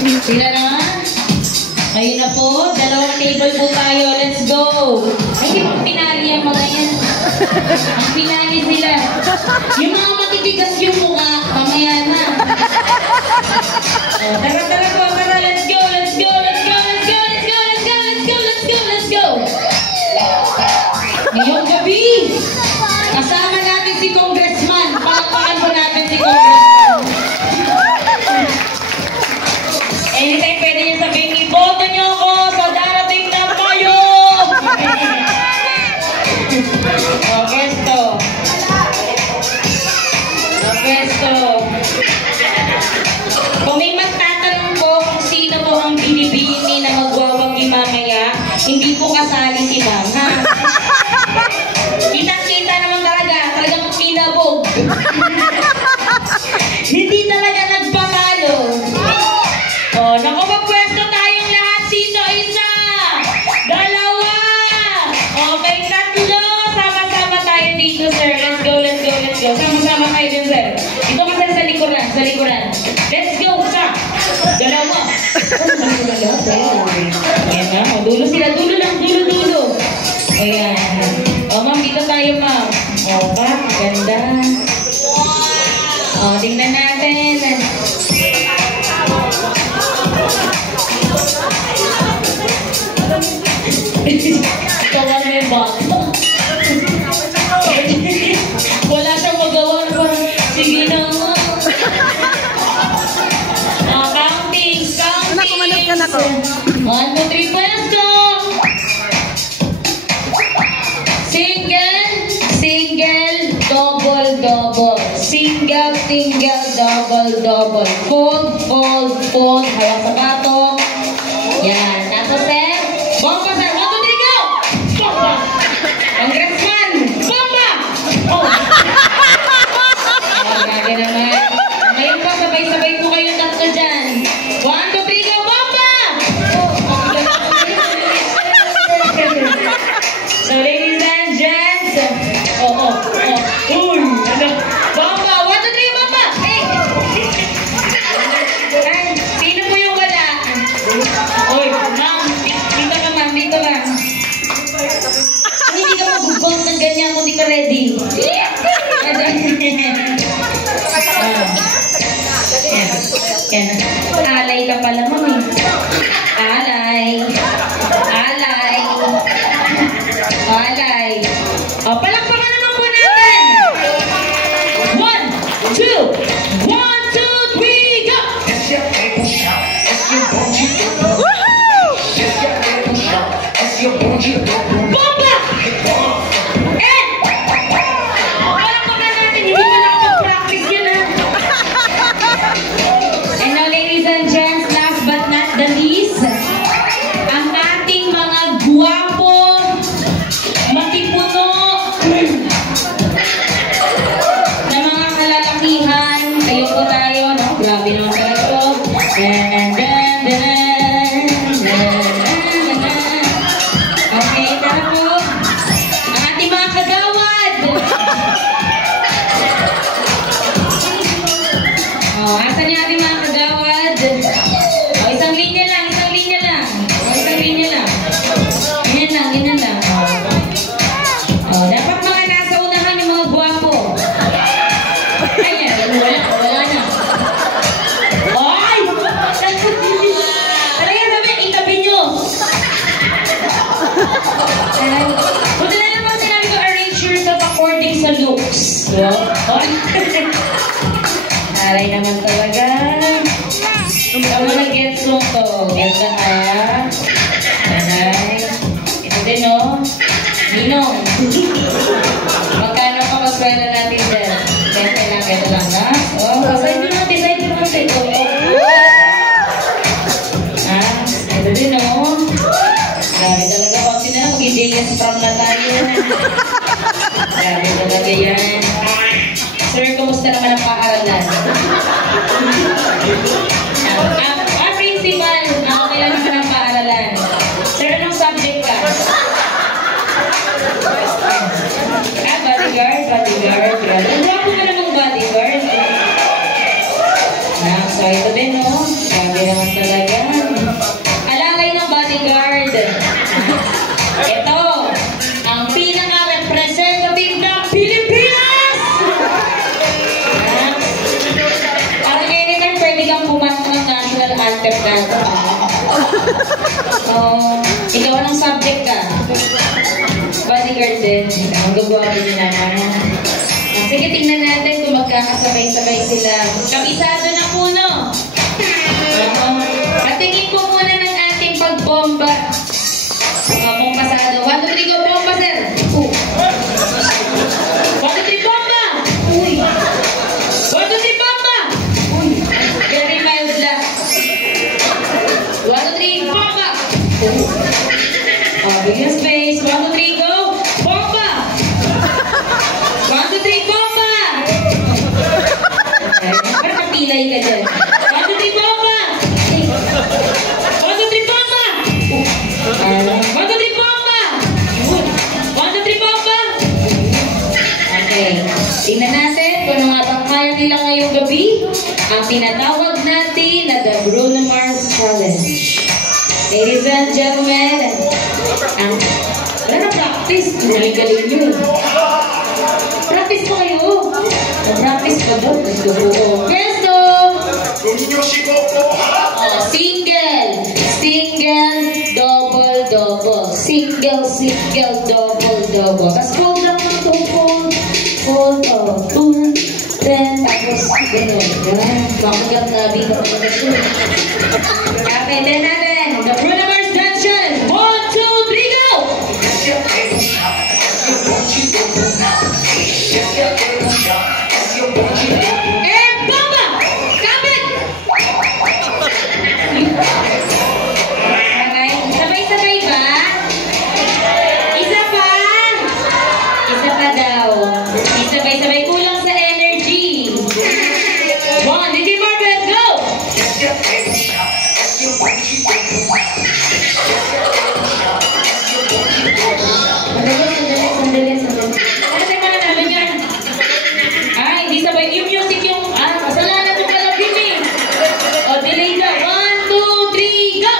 Sila na? Ayun na po, dalawang table po tayo. Let's go! Ay, hindi mo pinali ang mga yan. Ang pinali sila. Yung mga matitigas yung mukha, mamaya na. Tara, tara po, tara. Let's go, let's go, let's go, let's go, let's go, let's go, let's go, let's go, let's go. Ngayong gabi, kasama natin si Congressman. Palakpakan po natin si Congressman. Anytime pwede niya sabihin, iboto niyo ako sa darating na kayo! O, pesto. O, pesto. Kung may magtatanong po kung sino po ang binibini na magwawagi mamaya, hindi po kasali si Ma'am, ha? Kitang-kita naman talagang pinabog. Hindi talaga nagpatalo. O, nakapagpwesto tayong lahat dito. Isa, dalawa, okay, tatlo. Sama-sama tayo dito, sir. Let's go, let's go, let's go. Sama-sama tayo din, sir. Dito ka, sir, sa likuran, sa likuran. Let's go, isa, dalawa. Ayan na, o, dulo sila, dulo lang, dulo. Ayan. O, ma'am, dito tayo, ma'am. O, ba, ganda. O, tingnan natin. Kawan mo yung bata. Wala siyang magawa. Sige na nga. Counting. 1, 2, 3, pwesto. Single, double. Single, double. Fold. Hawak sa bato. Yan. Tapos, sir. Bomba, sir. 1, 2, 3, go! Bomba! Congressman! Bomba! Oh! Grabe naman. Ngayon pa, sabay-sabay po kayong tatlo dyan. 1, 2, 3, go! Bomba! So, ladies and gents. Uy! Bomba! 1, 2, 3, bomba! Hey! Sino po yung wala? Uy, ma'am. Dito ka. Hindi ka mag-vote ng ganyan kung di ka ready. Yan. Alay ka pala, ma'am eh. Alay. O, palakpakan naman po natin. 1, 2, 3, go! Bomba! Palakpakan natin. Hindi pa nakapag-practice yun, ha? And now, ladies and gents, last but not the least, ang ating mga guwapo, matipuno, na mga kalalakihan. Kayo po tayo, no? Grabe naman tayo po. Okay, tara po. Ang ating mga kagawad. Asan yung ating mga kagawad? Isang linya lang. Ganyan lang. Dapat mga nasa unahan yung mga guwapo. Ayan, wala na. Ay! Talaga sabi, itabi nyo. Buti na naman sinabi ko, arrange yourself according sa looks. Aray naman talaga. Ikaw mo nag-gets mo to. Ganda ka. Aray. Ito din, no? Ninong. Magkano pa maswela natin dyan? Ganda lang, ha? Side mo natin. Ito din, no? Grabe talaga. Kasi na, mag-i-dayas from na tayo. Grabe talaga yan. Sir, kumusta naman ang paaralan? Principal, okay lang naman ang paaralan. Sir, anong subject ka? Bodyguard. Ang guwapo ka namang bodyguard. So, ito din, no? Grabe naman talaga. national anthem natin. Ikaw anong subject ka? Bodyguard din. Magagawa din naman. Sige, tingnan natin kung magkakasabay-sabay sila. Kabisado na puno. Patingin ko muna ng ating pagbomba. Kung pasado. 1, 2, 3, go bomba, sir. 1, 2, 3, bomba! Uy! 1, 2, 3, bomba! Uy! Very mild lang. 1, 2, 3, bomba! Bigyan space. 1, 2, 3, go! Bomba! 1, 2, 3, bomba! Pero kapilay ka dyan. 1, 2, 3, bomba! 1, 2, 3, bomba! 1, 2, 3, bomba! 1, 2, 3, bomba! Okay. Tingnan natin kung ano nga bang kaya nila ngayong gabi. Ang pinatawag natin na the Bruno Mars Challenge. Ladies and gentlemen, wala na practice. Galing-galing yun. Practice pa kayo. Practice pa daw. Presto! Single. Single, double, double. Single, single, double, double. Tapos fold lang ng fold. Fold, fold. Then, tapos, gano'n. Yan. Makagat na bilang na ito. Kapit din natin. The Bruno Mars Dance Challenge. 1, 2, 3, go! And bomba! Kapit! Okay. Sabay-sabay ba? Isa pa? Isa pa daw. Isabay-sabay. Kulang sa energy. 1, DJ Marvel, go! Sandali. Kasi ka na namin yan. Ay, hindi sabay. Yung music yung, kasalanan ko pala din eh. O, delay na. 1, 2, 3, go!